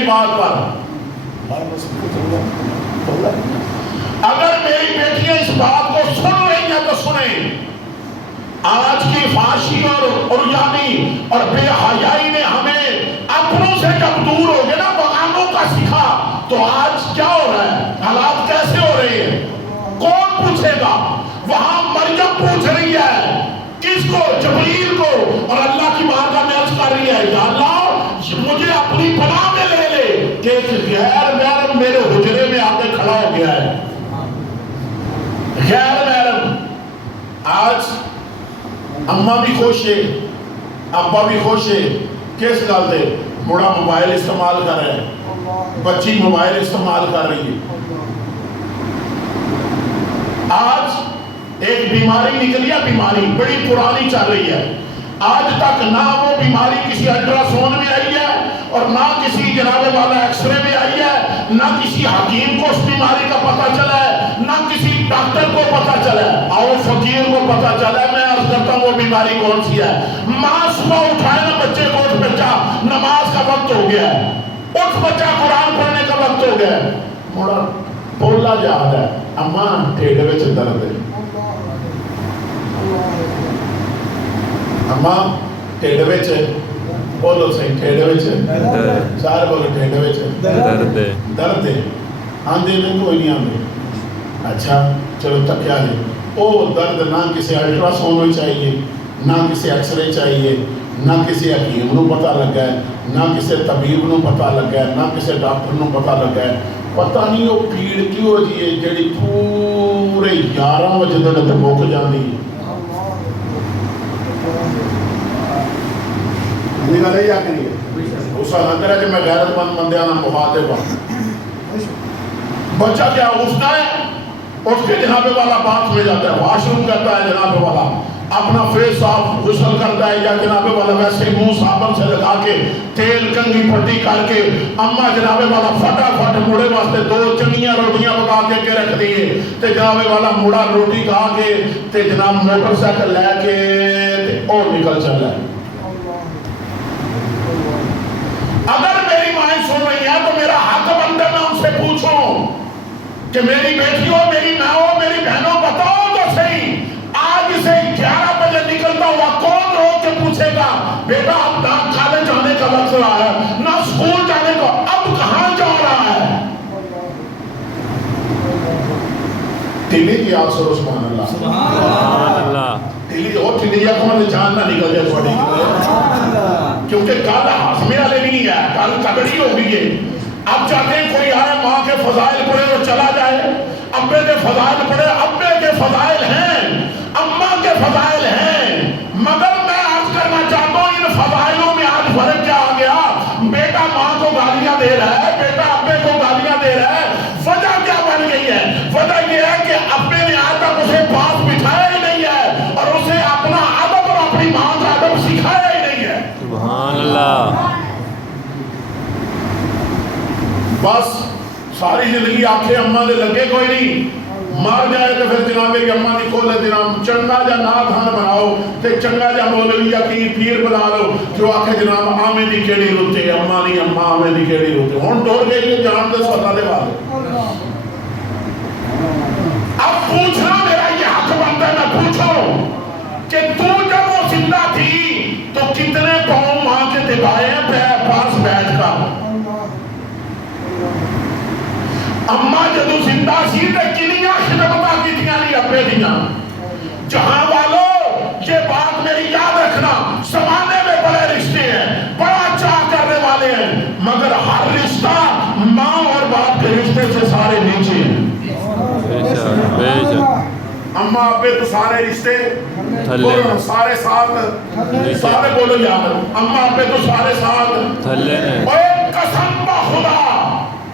میری بات پر. اگر میری بیٹیاں اس بات کو سن رہی ہیں تو سنیں. آج کی فحاشی اور عریانی اور بے حیائی نے ہمیں اپنوں سے جب دور ہو گئے نا بغانوں کا سکھا تو آج کیا ہو رہا ہے؟ حالات کیسے ہو رہے ہیں؟ کون پوچھے گا؟ وہاں مریم پوچھ رہی ہے کس کو؟ جبریل کو. اور اللہ کی بارگاہ میں عرض کر رہی ہے یا اللہ مجھے اپنی پناہ میں لے لے کہ ایک غیر محرم میرے حجرے میں آ کے کھڑا ہو گیا ہے. غیر محرم. آج اماں بھی خوش ہے ابا بھی خوش ہے. کس گل دے؟ بڑا موبائل استعمال کر رہے ہیں, بچی موبائل استعمال کر رہی ہے. آج ایک بیماری نکلی ہے, بیماری بڑی پرانی چل رہی ہے. آج تک نہ وہ بیماری کسی الٹراساؤنڈ میں آئی ہے اور نہ کسی جناب والا ایکس رے میں آئی ہے, نہ کسی حکیم کو اس بیماری کا پتہ چلا ہے, نہ کسی ڈاکٹر کو پتہ چلا ہے. اور فقیر کو پتہ چلا ہے. میں عرض کرتا ہوں وہ بیماری کون سی ہے؟ ماں صبح اٹھائے نا بچے کو, اٹھ بچہ نماز کا وقت ہو گیا ہے, اٹھ بچہ قرآن پڑھنے کا وقت ہو گیا ہے. موڑا بولا یاد ہے اماں ٹھیڈ وچ درد ہے, اماں ٹھیڈ وچ بولو صحیح ٹھیڈ وچ سارے بولو ٹھیڈ وچ درد ہے. درد ہے آندے میں کوئی نہیں آندے. اچھا چلو تکیا ہے. او درد نہ کسی الٹرا ساؤنڈ چاہیے, نہ کسی ایکس رے چاہیے, نہ کسی حکیم نو پتہ لگا ہے, نہ کسی طبیب نو پتہ لگا ہے, نہ کسی ڈاکٹر نو پتہ لگا ہے. پتہ نہیں وہ پیڑ کیوں جی ہے جڑی پورے 11 بجے تک مک جاندی ہے. یہ گل ہے یا کہ نہیں ہے؟ اس لگ رہا ہے کہ میں غیرت مند بندیاں نال مخاطب ہوں. بچہ کیا اٹھتا ہے, اٹھ کے جناب والا باتھ میں جاتا ہے, واش روم کرتا ہے, جناب والا اپنا فیس صاف غسل کرتا ہے, یا جناب والا ویسے منہ صابن سے لگا کے تیل کنگھی پٹی کر کے اما جناب والا فٹافٹ مڑے واسطے 2 چنگیاں روٹیاں پکا کے رکھ دیے تے جناب والا مڑا روٹی کھا کے تے جناب موٹر سائیکل لے کے تے اور نکل چلا ہے. اگر میری مائیں سن رہی ہیں تو میرا حق بنتا ہے میں ان سے پوچھوں کہ میری بیٹیوں, میری ماؤں, میری بہنوں بتاؤ تو صحیح آج سے 11 بجے نکلتا ہوا کون رو کے پوچھے گا بیٹا اب نہ کالج جانے کا وقت رہا ہے, نہ اسکول جانے کا, اب کہاں جا رہا ہے؟ ٹھیلی کی آپ سرو سبحان اللہ. سبحان اللہ. ٹھیلی اور ٹھیلی یا کون جان نہ نکل جائے تھوڑی, کیونکہ کل ہاسمی والے بھی نہیں ہے, کل تگڑی ہو گئی ہے. اب چاہتے ہیں کوئی آئے ماں کے فضائل پڑھے اور چلا جائے, ابے کے فضائل پڑھے, ابے کے فضائل ہیں, اماں کے فضائل ہیں, مگر میں عرض کرنا چاہتا ہوں ان فضائلوں میں آج فرق کیا آ گیا؟ بیٹا ماں کو گالیاں دے رہا ہے, بیٹا ابے کو گالیاں دے رہا ہے. وجہ کیا بن گئی ہے؟ وجہ یہ ہے کہ ابے نے آج تک اسے پاس بٹھایا ہی نہیں ہے اور اسے اپنا ادب اور اپنی ماں کا ادب سکھایا ہی نہیں ہے. سبحان اللہ. بس ساری زندگی آنکھیں اماں دے لگے کوئی نہیں, مر جائے تو پھر جناب کہ اماں دی کھولے جناب چنگا جا نات ہن بناؤ تے چنگا جا مولوی یا پیر پیر بنا لو جو آکھے جناب آمیں دی کیڑی روتے, اماں نہیں اماں آمیں دی کیڑی روتے. ہن ٹوڑ گئی یہ جان دے سوالہ دے والے. اب پوچھنا میرا یہ حق بنتا ہے, میں پوچھوں کہ تو جب وہ زندہ تھی تو کتنے پاؤں ماں کے دبائے ہیں پاس بیٹھ کر؟ اماں جدو زندہ سی تے کنیاں خدمتاں کیتیاں نہیں ابے دیاں. جہاں والوں یہ بات میری یاد رکھنا, زمانے میں بڑے رشتے ہیں, بڑا چاہ کرنے والے ہیں, مگر ہر رشتہ ماں اور باپ کے رشتے سے سارے نیچے ہیں. اماں ابے تو سارے رشتے بولو سارے ساتھ, سارے بولو یاد, اماں ابے تو سارے ساتھ. اوے قسم بخدا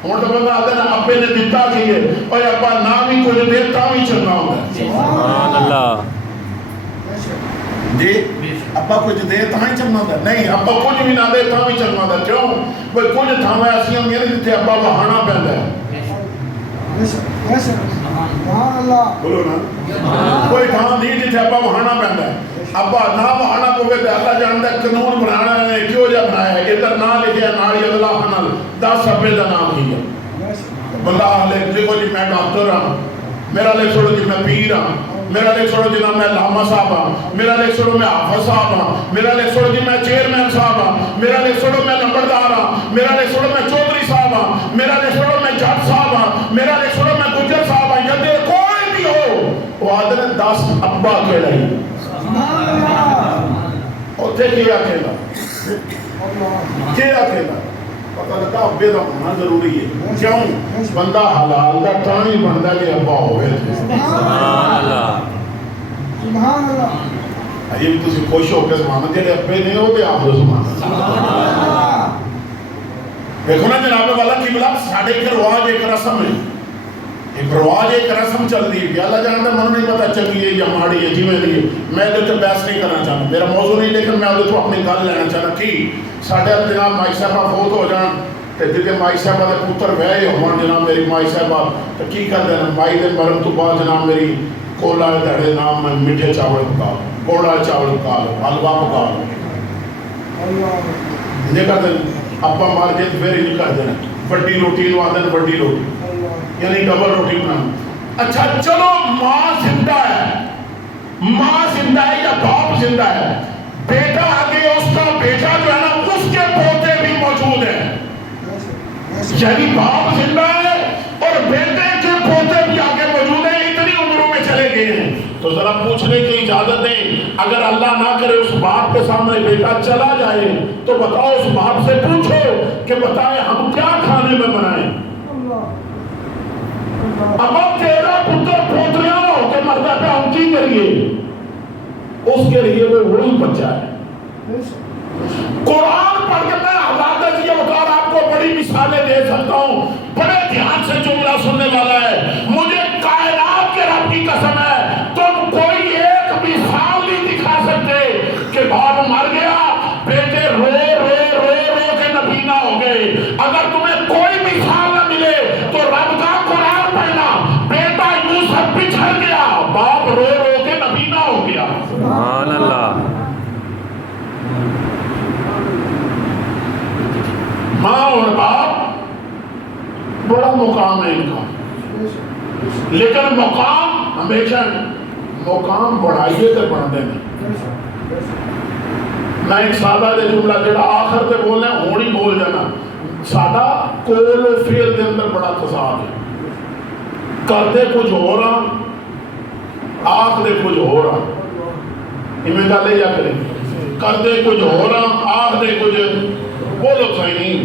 ہوں تو بندہ آتا ہے نا ابے نے دیتا کیے اور ابا نہ بھی کچھ دیتا ہی چلنا ہوگا. سبحان اللہ. جی ابا کچھ دیتا ہی چلنا ہوگا نہیں, ابا کچھ بھی نہ دیتا ہی چلنا ہوگا. کیوں بھئی کچھ تھاویں ایسی ہوں گے جتھے ابا بہانا پہندا ہے. بولو نا کوئی تھان دی جتھے ابا بہانا پہندا ہے. ابا نہ بہانا پوے تے اللہ جاندا قانون بنانا ہے کیوں جا بنایا ہے, ادھر نہ لکھیا نالی اگلا نال 10 بندہ لکھو جی میں ڈاکٹر ہاں، میرا لکھ چھوڑو جی میں پیر ہاں، میرا لکھ چھوڑو جی میں علامہ صاحب ہاں، میرا لکھ چھوڑو میں حافظ صاحب ہاں، میرا لکھ چھوڑو جی میں چیئرمین صاحب ہاں، میرا لکھ چھوڑو میں نمبردار ہاں، میرا لکھ چھوڑو میں چودھری صاحب ہاں، میرا لکھ چھوڑو میں جٹ صاحب ہاں، میرا لکھ چھوڑو میں گجر صاحب ہاں، یا کوئی بھی ہو وہ آدھے 10 ابا اکیلا ہی اوتھے کیا اکیلا کیا اکیلا پتہ لگا ابے دا ہونا ضروری ہے کیوں بندہ حلال دا ٹانی بندہ کہ ابا ہوئے سبحان اللہ سبحان اللہ عجیب تسی خوش ہو کے سبحان جڑے ابے نے وہ تے آپ دو سبحان دیکھو نا جناب والا قبلہ ساڑھے ایک رواج ایک رسم ہے ایک رواج ایک رسم چل دی ہے اللہ جانتا من نہیں پتا چنگی ہے یا ماڑی ہے جیویں دی میں دے تو بحث نہیں کرنا چاہتا میرا موضوع نہیں لیکن میں تو اپنی گل لینا چاہتا کہ ساڑھے جناب مائی صاحبہ فوت ہو جان تے جدے مائی صاحبہ دے پتر وے ہون جناب میری مائی صاحبہ تو کی کر دینا مائی دے مرن تو بعد جناب میری کولا دڑے نام میں میٹھے چاول پکا گوڑا چاول پکا لو حلوہ پکا لو یہ کر دینا اپا مار کے پھر یہ کر دینا بڑی روٹی لو آدھن بڑی روٹی یعنی ڈبل روٹی بنانا اچھا چلو ماں زندہ ہے یا باپ زندہ ہے بیٹا آگے اس کا بیٹا جو ہے نا اس کے پوتے بھی موجود ہیں یعنی باپ زندہ ہے اور بیٹے کے پوتے بھی آگے موجود ہیں اتنی عمروں میں چلے گئے ہیں تو ذرا پوچھنے کی اجازت دیں اگر اللہ نہ کرے اس باپ کے سامنے بیٹا چلا جائے تو بتاؤ اس باپ سے پوچھو کہ بتائیں ہم کیا کھانے میں بنائیں اب تیرا پتر پوتریاں ہو کے مردہ پہ ہم کی کریے اس کے لیے وہ وہی بچہ ہے قرآن پڑھ کے میں حضرت جی اوقات آپ کو بڑی مثالیں دے سکتا ہوں بڑے دھیان سے جملہ سننے والا ہے مجھے کائنات کے رب کی قسم ہے تم کوئی ایک مثال نہیں دکھا سکتے کہ باپ مر گیا بیٹے رو رو رو رو کے نبینا ہو گئے اگر تمہیں کوئی مثال نہ ملے تو رب کا قرآن پڑھنا بیٹا یوسف بچھڑ گیا باپ رو رو کے نبینا ہو گیا سبحان اللہ ماں اور باپ بڑا مقام ہے ان کا لیکن مقام ہمیشہ مقام بڑھائیے تے بڑھتے ہیں میں ایک سادہ دے جملہ جڑا آخر تے بولنے ہونی بول جانا سادہ کول و فیل دے اندر بڑا تضاد ہے کرتے کچھ ہو رہا آخ دے کچھ ہو رہا ہمیں گا لے جا کریں کرتے کچھ ہو رہا آخ دے کچھ بولو صحیح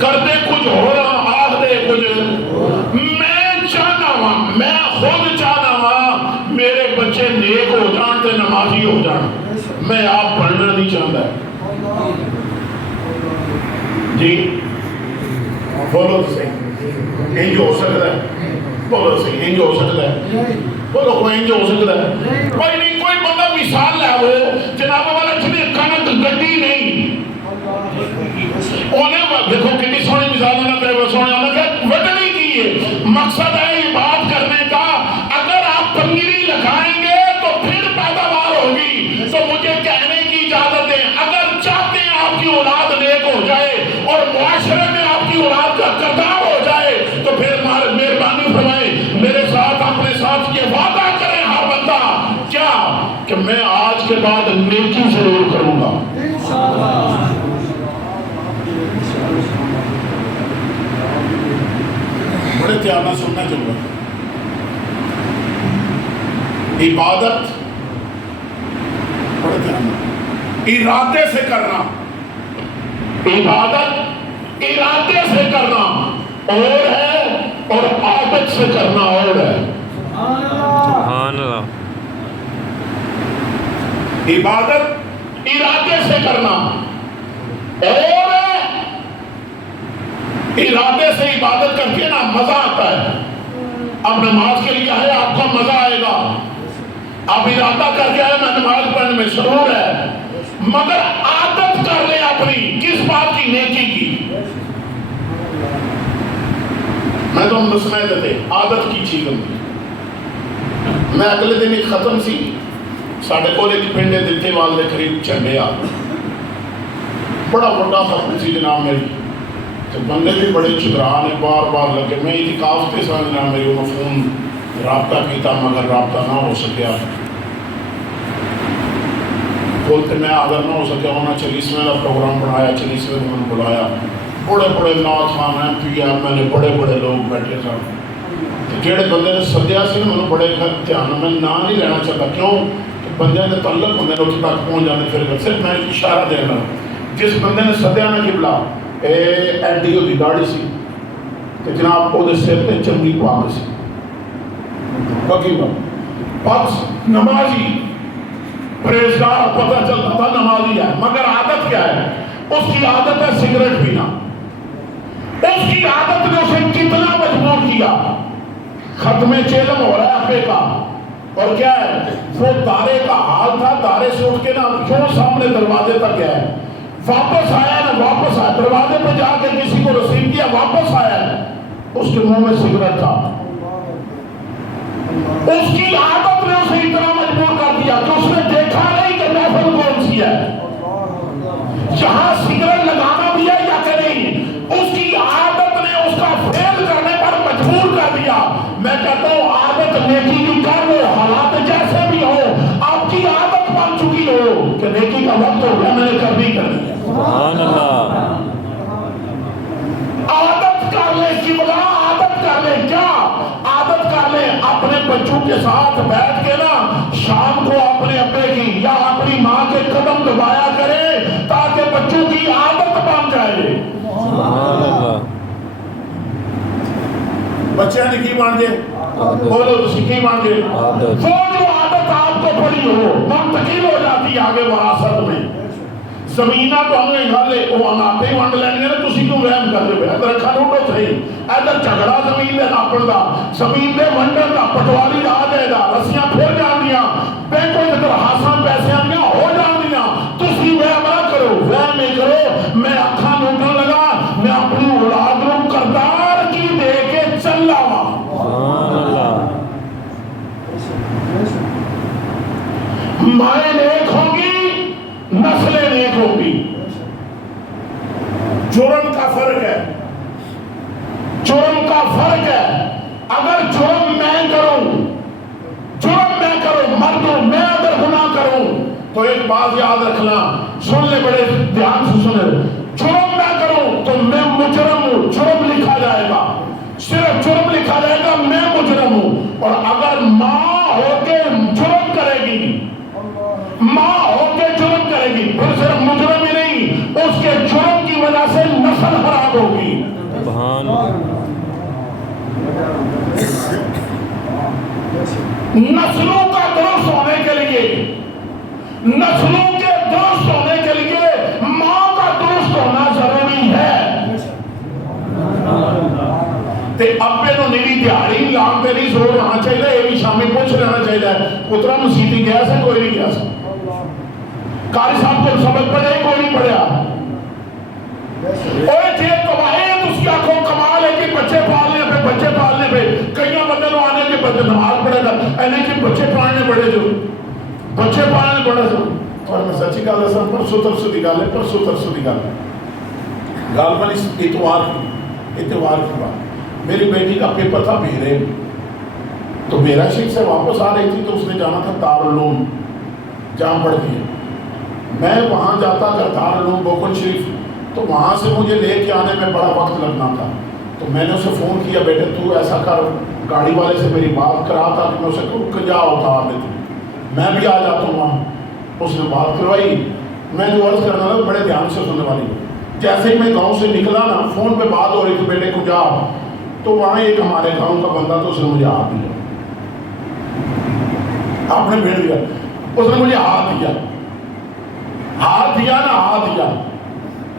کرتے کچھ ہو رہا آخ دے کچھ میں چاہنا ہوا میں خود چاہنا ہوا میرے بچے نیک ہو جان تے نمازی ہو جان میں آپ پڑھنا نہیں چاہتا ہے جی بولو صحیح انج ہو سکتا ہے بولو صحیح انج ہو سکتا ہے بولو کوئی انج ہو سکتا ہے کوئی نہیں کوئی بندہ مثال ہے وہ جناب والا جنہیں کنک گڈی نہیں انہیں دیکھو کتنی سونی مثال نہ کرے وہ سونے انہیں کہ وڈنی کی ہے مقصد ہے یہ بات کرنے کا اگر آپ پنیری لگائیں گے تو پھر پیداوار ہوگی تو مجھے کہنے کی اجازت دیں اگر چاہتے ہیں آپ کی اولاد نیک ہو جائے اور معاشرے میں آپ کی اولاد کا کردار ہو جائے تو پھر مہربانی فرمائیں میرے ساتھ اپنے ساتھ یہ وعدہ کریں ہر بندہ کیا کہ میں آج کے بعد نیکی ضرور کروں گا بڑے پیارا سننا چاہوں گا عبادت بڑے پیارا ارادے سے کرنا عبادت ارادے سے کرنا اور ہے اور عادت سے کرنا اور ہے سبحان اللہ عبادت ارادے سے کرنا اور ارادے سے عبادت کر کے نا مزہ آتا ہے اب نماز کے لیے ہے آپ کا مزہ آئے گا آپ ارادہ کر کے آئے میں نماز پڑھنے میں ضرور ہے مگر عادت کر لے اپنی کس بات کی نیکی کی میں تو ہم سنا دیتے عادت کی چیز ہوتی میں اگلے دن ایک ختم سی ساڑھے کو ایک پنڈے دلتے والے قریب چڑھے آپ بڑا بڑا ختم سی جناب میری تو بندے بھی بڑے چدرا نے بار بار لگے. میں اعتکاف کے ساتھ جناب میری انہوں فون رابطہ کیتا مگر رابطہ نہ ہو سکیا. بولتے میں اگر نہ ہو سکیا انہوں 40ویں کا پروگرام بنایا, 40ویں کو میں بلایا. بڑے بڑے نوت خان ہیں, پی ایم ایل اے بڑے بڑے لوگ بیٹھے سن. جہے بندے نے سدیا سے مجھے بڑے دھیان میں نام نہیں لینا چاہتا, کیوں کہ بندے کے تعلق بندے اتنے تک پہنچ جاتے. پھر صرف میں اشارہ دینا, جس بندے نے سدیا نہ قبلہ ایل ڈی او کی داڑھی سی تو جناب وہ سر پہ چنگی پاک سی, باقی پاک نمازی پرہیزگار, پتہ چلتا تھا نمازی ہے. مگر عادت کیا ہے؟ اس کی عادت ہے سگریٹ پینا. اس کی عادت نے اسے کتنا مجبور کیا. ختم چیلم ہو رہا ہے ابے کا, اور کیا ہے وہ دارے کا حال تھا. دارے سے اٹھ کے نا کیوں سامنے دروازے تک گیا ہے, واپس آیا نا, واپس آیا دروازے پہ جا کے کسی کو رسید کیا, واپس آیا ہے, اس کے منہ میں سگریٹ تھا. اس کی عادت نے اسے اتنا مجبور کر دیا کہ اس نے دیکھا نہیں کہ محفل کون سی ہے, جہاں سگریٹ لگانا بھی ہے یا کہ نہیں. اس کی عادت نے اس کا فیل کرنے پر مجبور کر دیا. میں کہتا ہوں عادت نیکی کی کر لو, حالات جیسے بھی ہو, آپ کی عادت بن چکی ہو کہ نیکی کا وقت ہو گیا, میں نے کرنی کرنی ہے. سبحان اللہ. عادت کر لیں قبلہ, عادت کر لیں. کیا عادت کر لیں؟ اپنے بچوں کے ساتھ بیٹھ کے نا شام کو اپنے ابے کی یا اپنی ماں کے قدم دبایا کرے تاکہ بچوں کی عادت بن جائے. سبحان اللہ. بچے نے کی مان دے, بولو تو سکی مان دے. وہ جو عادت آپ کو پڑی ہو منتقل ہو جاتی ہے آگے وراثت میں. زمینہ تو ہمیں گھالے وہ آتے ہی ونڈ لینی ہے نا, تسی کیوں وہم کر دے. ادھر رکھا لوٹو صحیح, ادھر جھگڑا زمین دے ناپن دا, زمین دے ونڈن دا, پٹواری آ جائے دا, رسیاں پھر جان دیا, بینکوں کے درخواستاں پیسے آنیاں ہو جان دیا. تسی وہم نہ کرو, وہم نہیں کرو. میں اکھاں لوٹن لگا, میں اپنی اولاد کو کردار کی دے کے چل لاوا. سبحان اللہ. مائیں نیک ہوں گی, نسلیں نیک ہوں گی. جرم کا فرق ہے, جرم کا فرق ہے. اگر جرم میں کروں, جرم میں کروں, مردوں میں اگر گناہ کروں تو ایک بات یاد رکھنا, سن لے بڑے دھیان سے سن. جرم میں کروں تو میں مجرم ہوں, جرم لکھا جائے گا, صرف جرم لکھا جائے گا, میں مجرم ہوں. اور اگر ماں ہو کے جرم کرے گی, ماں ہو کے جرم کرے گی, پھر صرف مجرم ہی نہیں, اس کے جرم کی وجہ سے نسل خراب ہوگی. سبحان اللہ. نسلوں کا درست ہونے کے لیے, نسلوں کے درست ہونے کے لیے ماں کا درست ہونا ضروری ہے. تے ابے نو نیوی دیہڑی لام تے نہیں زور ہونا چاہیے, یہ بھی شامی پوچھ لینا چاہیے. پترا مسیتی گیا سے کوئی نہیں گیا سے, قاری صاحب کو سبق پڑھے کوئی نہیں پڑھیا. اوے جے تباہی اس کی آنکھوں کمال ہے کہ بچے پالنے پہ, بچے پالنے پہ کئیاں بندے نو آنے کے بچے نماز پڑھے گا, اینے کہ بچے پالنے بڑے جو, بچے پالنے بڑے جو. اور میں سچی گل ہے سر, پرسوں ترسوں دی گل ہے, پرسوں ترسوں دی گل ہے, گل میں اتوار کی بات. میری بیٹی کا پیپر تھا بھیرے, تو میرا شیخ سے واپس آ رہی تھی تو اس نے جانا تھا دارالعلوم, جہاں پڑھتی ہے. میں وہاں جاتا اگر دارالعلوم بوکن شریف, تو وہاں سے مجھے لے کے آنے میں بڑا وقت لگنا تھا. تو میں نے اسے فون کیا, بیٹے تو ایسا کر, گاڑی والے سے میری بات کرا تھا کہ میں اسے رک جا اتار دے, میں بھی آ جاتا ہوں وہاں. اس نے بات کروائی. میں جو عرض کرنا تھا بڑے دھیان سے سننے والی. جیسے ہی میں گاؤں سے نکلا نا, فون پہ بات ہو رہی تھی, بیٹے کو جا, تو وہاں ایک ہمارے گاؤں کا بندہ تو اس نے مجھے ہاتھ دیا, آپ نے بھیڑ دیا, اس نے مجھے ہاتھ دیا, ہاتھ دیا نا, ہاتھ دیا.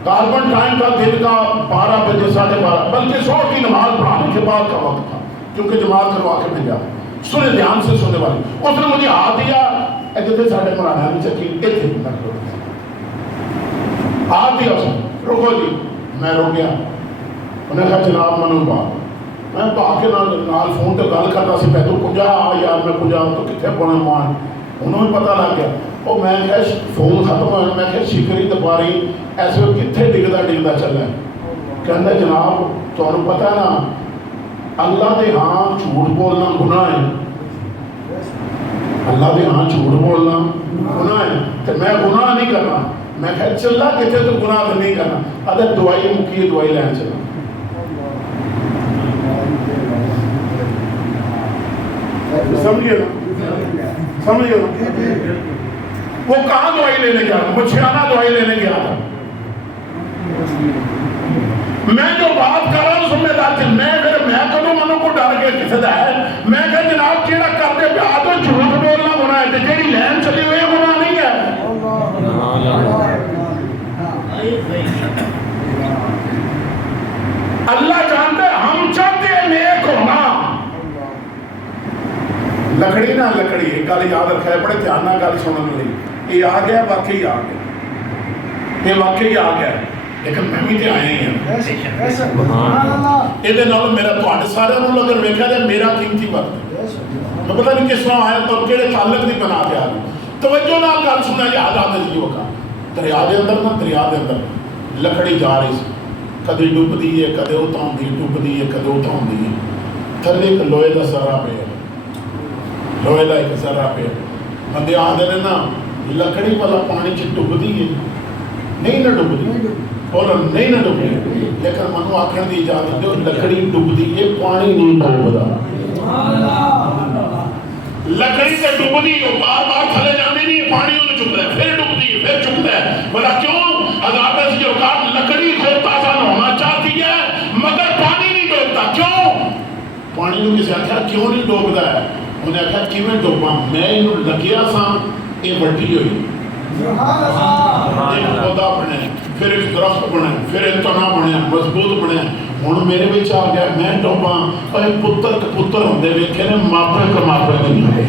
کاربن ٹائم تھا دن کا 12 بجے 12:30, بلکہ سو کی نماز پڑھانے کے بعد کا وقت تھا, کیونکہ جماعت کروا کے بھیجا. سنے دھیان سے سننے والی. اس نے مجھے ہاتھ دیا, ایسے ساڑھے مولانا بھی چکی ہاتھ دیا, اس نے رکو جی. میں رک گیا. انہیں کہا جناب منو بات, میں پا کے نال فون تے گل کرتا سی, پہ تو کجا یار, میں کجا تو کتنے پونے مان, انہوں نے پتہ لگ گیا. اور میں کہا فون ختم ہوا, میں کہا شکری دباری ایسے کتنے ڈگدا چلا ہے, کہنا جناب تمہیں پتہ نا اللہ دے ہاں جھوٹ بولنا گناہ ہے، اللہ دے ہاں جھوٹ بولنا گناہ ہے، تو میں گناہ نہیں کرنا. میں کہا چلا کہتے تو گناہ تو نہیں کرنا. ادھر دوائی مکی دوائی لین چلا. سمجھئے نا سمجھئے نا وہ کہاں دوائی لینے گیا تھا؟ مچھیانہ دوائی لینے گیا تھا. میں جو بات کر رہا ہوں ذمہ دار تھے میں کدوں منوں کو ڈر کے کسی دا ہے. میں کہ جناب کیڑا کر دے پہ آدھو جھوٹ بولنا گناہ ہے، جیڑی لین چلی ہوئی گناہ نہیں ہے. اللہ جانتے ہم چاہتے ہیں نیک ہونا. لکڑی نہ لکڑی ایک گل یاد رکھا ہے، بڑے دھیان نہ گل سنن لئی. یہ آ گیا واقعی آ گیا، یہ واقعی آ گیا، لیکن میں بھی تے آئے ہیں. یہ نال میرا تہاڈے سارے نوں اگر ویکھیا جائے میرا قیمتی وقت میں پتہ نہیں کس طرح آیا تو کہڑے تعلق نہیں بنا کے آ گیا. توجہ نال گل سننا یہ حالات عجیب کا. دریا دے اندر نا دریا دے اندر لکڑی جا رہی سی، کدی ڈبدی ہے کدے اتاں ہوندی ڈبدی ہے کدے اتاں ہوندی ہے. تھلے ایک لوہے دا سرا پیا، لوہے دا ایک سرا پیا. بندے آندے نے نا لکڑی والا پانی چ ڈبدی ہے نہیں نہ ڈبدی، بولو نہیں نہ ڈبدی. لیکن منو آکھن دی اجازت دیو لکڑی ڈبدی ہے پانی نہیں ڈوبدا. لکڑی سے ڈبدی ہے بار بار تھلے جاندی نہیں، پانی انہوں چکتا ہے پھر ڈبدی ہے پھر چکتا ہے. بلا کیوں؟ عذاب سے جو اوقات لکڑی کو تازہ ہونا چاہتی ہے مگر پانی نہیں ڈوبتا. کیوں؟ پانی کو کسی آخیا کیوں نہیں ڈوبدا ہے؟ انہیں آخیا کیویں ڈوباں؟ میں انہوں لگیا سا یہ وڈی ہوئی، ایک پودا بنے پھر ایک درخت بنے پھر ایک تنا بنے مضبوط بنے. ہوں میرے بچ آ گیا میں ڈوباں. پر پتر پتر ہوندے ویکھے نے ماپے کا ماپے نہیں ہوئے.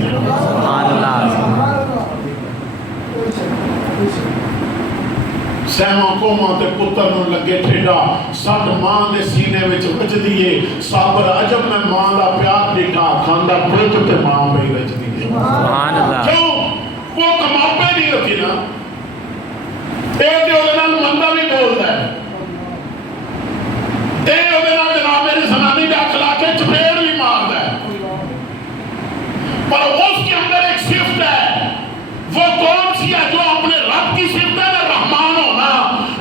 سیواں قوماں تے پتر نوں لگے ٹھیڈا، سٹ ماں دے سینے وچ وجدی ہے. صبر عجب میں ماں دا پیار ڈٹھا، کھاندا پت تے ماں پئی وجدی ہے. سبحان اللہ. کیوں؟ وہ کماپے نہیں رکھی نا. اے تے اودے نال مندا بھی بولدا ہے، اے اودے نال جناب میری زنانی دا کھلا کے چپیڑ بھی ماردا ہے. پر اس کے اندر ایک صفت ہے، وہ کون سی ہے؟ جو اپنے رب کی صفت ہے نا رحمان ہونا.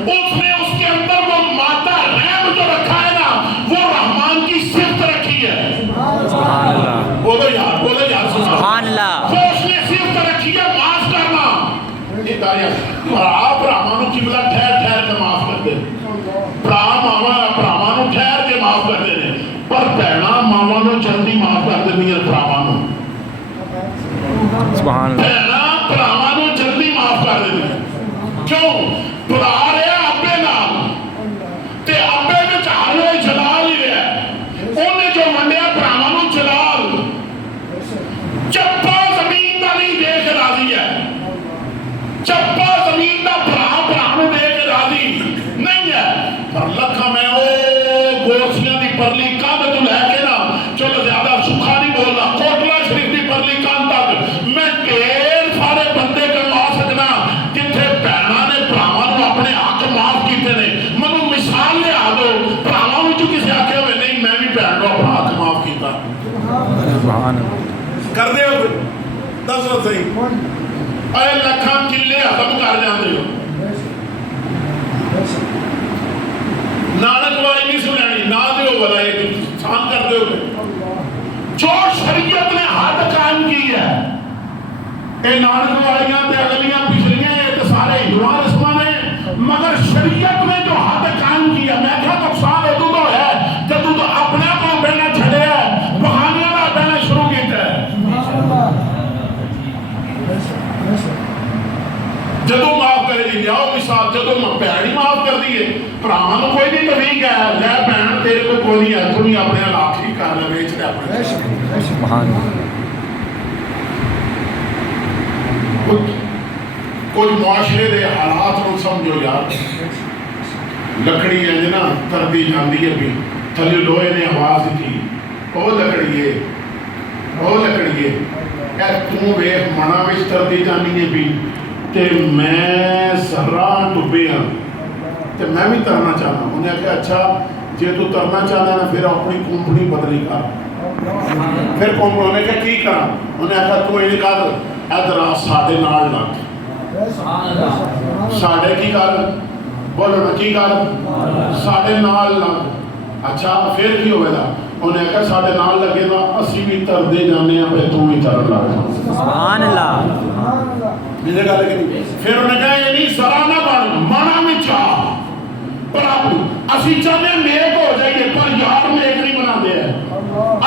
اس نے اس کے اندر وہ مادہ رحم جو رکھا ہے نا وہ رحمان کی صفت رکھی ہے. سبحان اللہ. بولو یار سبحان اللہ. وہ اس نے صفت رکھی ہے معاف کرنا. یہ دایا آپ رحمانوں کی بلا ٹھہر ٹھہر کے معاف کرتے ہیں. پراوانوں ٹھہر کے معاف کرتے ہیں، پر بہنا ماوانوں جلدی معاف کر دینی ہے. پراوانوں بہنا پراوانوں جلدی معاف کر دینی ہے. کیوں؟ پرا رہے ابے نال تے ابے وچ ہر ویلے جلال ہی رہا ہے. انہیں جو منڈیا پراوانوں جلال چپا زمین دا نہیں دے کے راضی ہے. چپا زمین دا پراوانوں دے کے راضی نہیں ہے. پر لکھا میں او گوسیاں دی پرلی کاندھ تو لے کے نا چلو زیادہ سکھا نہیں بولنا کوٹلا شریف دی پرلی کاندھ تک میں ڈھیر سارے بندے کروا سکنا جتھے بہناں نے پراواں اپنے حق معاف کیتے نے. منو مثال لے آ دو پراواں وچ کسے آکھے ہوئے نہیں میں بھی بہن نوں اپنا حق معاف کیتا. سبحان اللہ. کر دے ہو دس وقت صحیح اے لکھاں کلے ختم کر جاندے ہو. نانک والی نہیں سنانی نہ دیو والا ایک سان کر دے ہو. جو شریعت نے حد قائم کی ہے اے نانک والیاں تے اگلیاں پچھلیاں تے سارے ہندوان رسماں نے، مگر شریعت نے جو حد قائم کی ہے میں کہا نقصان ادو تو ہے کہ تو اپنے کو بہنا چھڑے ہے بہانیاں نہ بہنا شروع کیتا ہے. جدو معاف کرے دی لیاؤ مثال جدو بہن معاف کر دیئے پراواں نوں کوئی نہیں کبھی کہا لے بہن تیرے کو کوئی نہیں ہے تمہیں اپنے آخری کر لے بیچ لے اپنے. سبحان اللہ. کچھ معاشرے دے حالات نوں سمجھو یار. لکڑی ہے جنا کردی جاندی ہے بھی تھلے لوہے نے آواز کی او لکڑیے او لکڑیے اے تو ویکھ منا وچ کردی جانی ہے بھی تے میں ذرا ڈبے ہاں تو میں بھی ترنا چاہتا. انہیں کہا اچھا جی تو ترنا چاہتا نا پھر اپنی کمپنی بدلی کر. پھر انہیں کہا کی کرا؟ انہیں کہا تو یہ کر ادھر ساڈے نال لگ. ساڈے کی کر بولو نا کی کر ساڈے نال لگ. اچھا پھر کی ہوئے گا؟ انہیں کہا ساڈے نال لگے گا اسی بھی تردے جانے ہیں پہ تو بھی تر لگ. سبحان اللہ. مجھے کہا لیکن پھر انہیں کہا یہ نہیں سرانہ بن مانا میں چاہ پر آپ اسی چاہنے نیک ہو جائیے پر یار نیک نہیں بنا دے ہیں.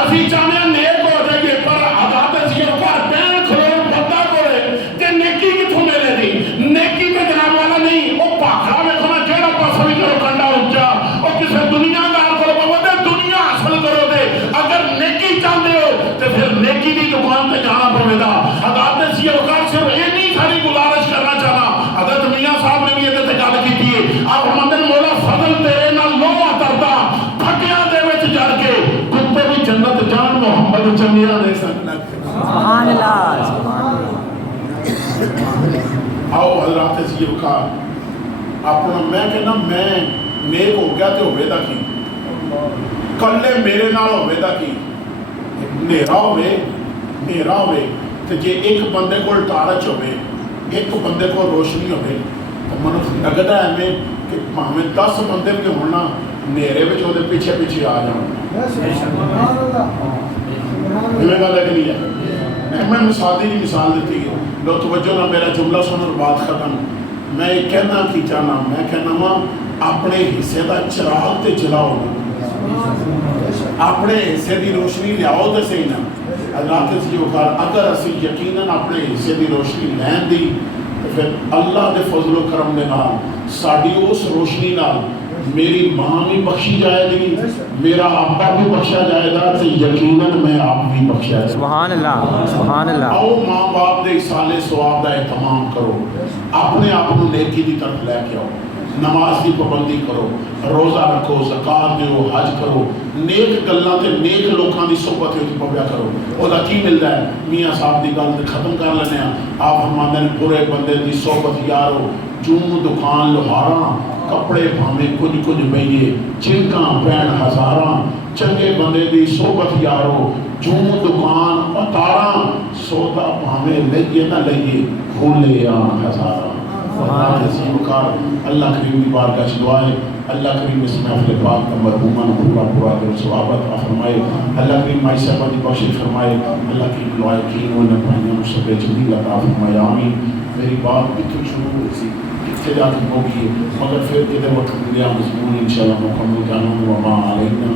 اسی چاہنے نیک ہو جائیے پر عادت سی اوپر پین کھلون بندہ کرے کہ نیکی کتھوں ملے دی. نیکی پہ جناب والا نہیں وہ پاکھا میں کھنا جیڑا پاسا بھی کرو کنڈا اچھا وہ کسے دنیا دار کرو بابا دنیا حاصل کرو دے. اگر نیکی چاہتے ہو تو پھر نیکی دی دکان پہ جانا پڑے گا. عادت سی اوپر صرف اینی ساری گزارش کرنا چاہنا. حضرت میاں صاحب نے بھی یہ گل کی تھی آپ مندر مولا فضل تیرے نہ لوہا تردا پھٹیاں دے وچ جڑ کے کتے بھی جنت جان محمد چنگیاں دے سکنا. سبحان اللہ. سبحان اللہ. آؤ حضرات سی وقار اپنا میں کہنا میں نیک ہو گیا تو ہوئے دا کی کلے میرے نال ہوئے دا کی نیرا ہوئے تو جے ایک بندے کو ٹارچ ہوئے ایک بندے کو روشنی ہوئے تو منو لگتا ہے ہمیں کہ ہمیں 10 بندے بھی ہونا نیرے میں چھوڑے پیچھے پیچھے آ جاؤں. ہمیں گا لگ نہیں ہے. میں مثالی کی مثال دیتی ہے لو توجہ نہ میرا جملہ سن اور بات ختم. میں یہ کہنا کی چاہنا میں کہنا ماں اپنے حصے دا چراغ تے جلاؤ نا اپنے حصے دی روشنی لیاؤ تے صحیح نا. حضرات سی وقار اگر اسی یقیناً اپنے حصے دی روشنی لین دی تو پھر اللہ دے فضل و کرم دے نال ساڈی اس روشنی نال میری ماں بھی بخشی جائے گی میرا ابا بھی بخشا جائے گا تو یقیناً میں آپ بھی بخشا جائے گا. سبحان اللہ. سبحان اللہ. آؤ ماں باپ دے سالے ثواب دا اہتمام کرو. اپنے آپ کو نیکی دی طرف لے کے آؤ. نماز کی پابندی کرو روزہ رکھو زکات دیو حج کرو نیک گلاں تے نیک لوکاں دی صحبت وچ پویا کرو. اودا کی ملدا ہے میاں صاحب دی گل تے ختم کر لینے ہیں. آپ فرماندے نے برے بندے دی صحبت یارو جوں دکان لوہاراں کپڑے بھاویں کچھ بئیے چنکاں پین ہزاراں چنگے بندے دی صحبت یارو جوں دکان اتاراں سودا بھاویں لئیے نہ لئیے کھولے آن ہزاراں. اللہ کریم کی بارگاہ سے دعائیں اللہ کریم اس محفل پاک کا مرحومہ پورا کر ثوابت فرمائے. اللہ کریم مائی صاحبہ کی بخشش فرمائے. اللہ کی لائقین و نبھائیوں سب جمیل عطا فرمائے. آمین. میری بات بھی تو شروع ہوئی تھی کتنے جا کے ہوگی مگر پھر کدھر وقت ملیا مضمون انشاءاللہ مکمل جانوں وما علینا